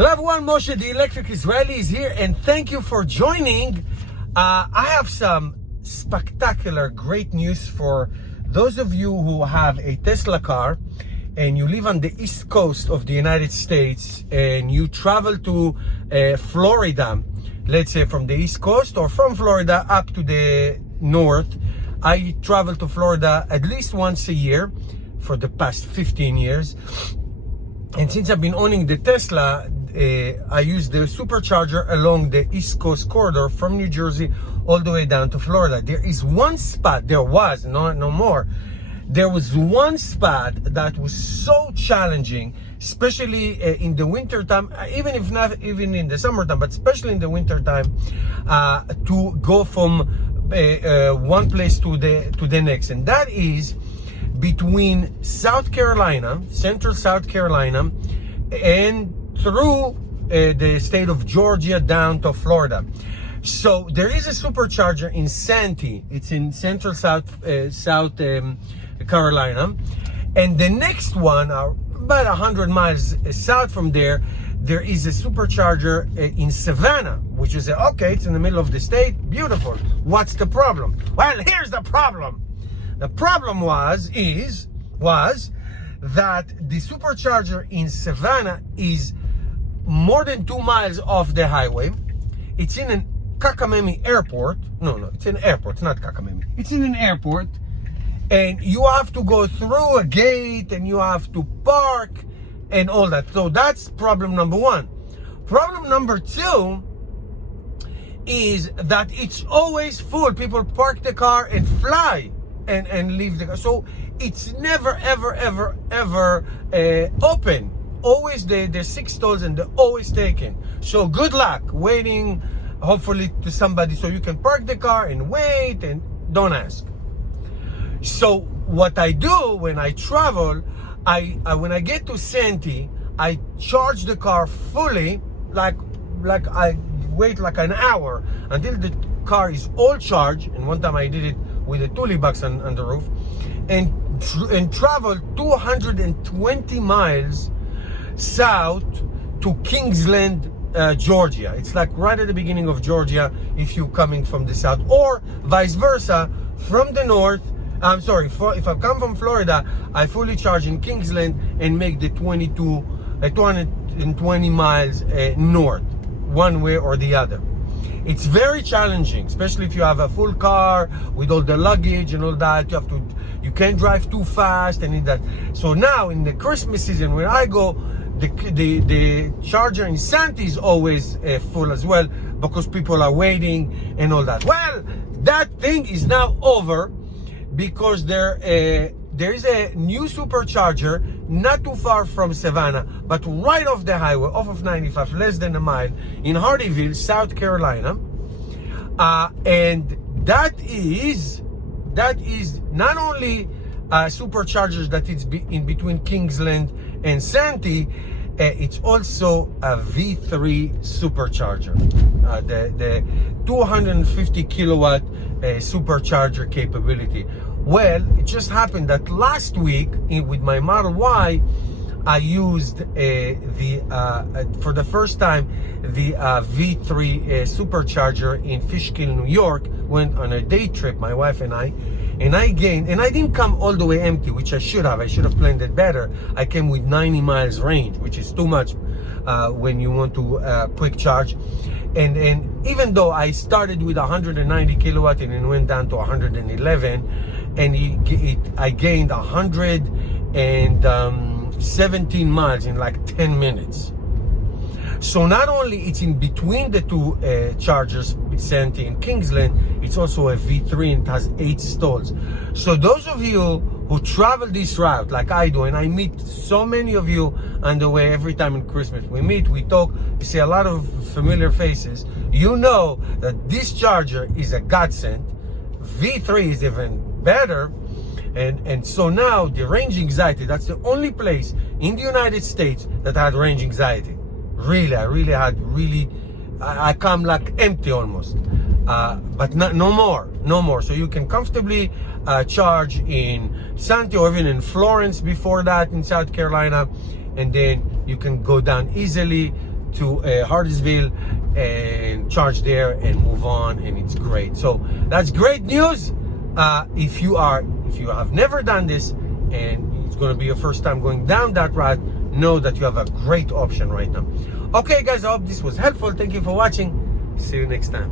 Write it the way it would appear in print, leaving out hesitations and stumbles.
Hello everyone, Moshe the Electric Israeli is here, and thank you for joining. I have some spectacular great news for those of you who have a Tesla car and you live on the east coast of the United States and you travel to Florida, let's say from the east coast or from Florida up to the north. I travel to Florida at least once a year for the past 15 years. And since I've been owning the Tesla, I use the supercharger along the East Coast corridor from New Jersey all the way down to Florida. There is one spot, there was, no more. There was one spot that was so challenging, especially in the winter time, even if not even in the summertime, but especially in the winter time, to go from one place to the next. And that is between South Carolina, central South Carolina, and through the state of Georgia down to Florida. So there is a supercharger in Santee. It's in central South Carolina, and the next one, about 100 miles south from there, there is a supercharger in Savannah, which is okay. It's in the middle of the state. Beautiful. What's the problem? Well, here's the problem. The problem was that the supercharger in Savannah is more than 2 miles off the highway. It's in an Kakamemi airport. No, it's an airport. It's not Kakamemi. It's in an airport, and you have to go through a gate and you have to park and all that. So that's problem number one. Problem number two is that it's always full. People park the car and fly and leave the car. So it's never ever open. Always there's 6 stalls and they're always taken. So good luck waiting, hopefully, to somebody so you can park the car and wait and don't ask. So what I do when I travel, when I get to Santee, I charge the car fully, like I wait like an hour until the car is all charged. And one time I did it with a tule box on the roof, and travel 220 miles south to Kingsland, Georgia. It's like right at the beginning of Georgia if you're coming from the south, or vice versa from the north. If I come from Florida, I fully charge in Kingsland and make the 220 miles north, one way or the other. It's very challenging, especially if you have a full car with all the luggage and all that. You can't drive too fast and that. So now in the Christmas season, when I go, the charger in Santee is always full as well, because people are waiting and all that. Well, that thing is now over, because there is a new supercharger not too far from Savannah, but right off the highway, off of 95, less than a mile, in Hardyville, South Carolina. And that is not only superchargers that it's in between Kingsland and Santee, it's also a V.3 Supercharger, the 250 kilowatt supercharger capability. Well, it just happened that last week with my Model Y, I used for the first time the V.3 Supercharger in Fishkill, New York. Went on a day trip, my wife and I gained, and I didn't come all the way empty, which I should have. I should have planned it better. I came with 90 miles range, which is too much when you want to quick charge. And even though I started with 190 kilowatt and it went down to 111, and I gained 117 miles in like 10 minutes. So not only it's in between the two chargers, Santee and Kingsland, it's also a V3 and it has 8 stalls. So those of you who travel this route like I do, and I meet so many of you on the way every time in Christmas, we meet, we talk, you see a lot of familiar faces, you know that this charger is a godsend. V3 is even better. And so now the range anxiety, that's the only place in the United States that had range anxiety. Really, I come like empty almost. But no more. So you can comfortably charge in Santee or even in Florence before that in South Carolina, and then you can go down easily to Hardersville and charge there and move on, and it's great. So that's great news. If you have never done this and it's going to be your first time going down that route, know that you have a great option right now. Okay guys, I hope this was helpful. Thank you for watching. See you next time.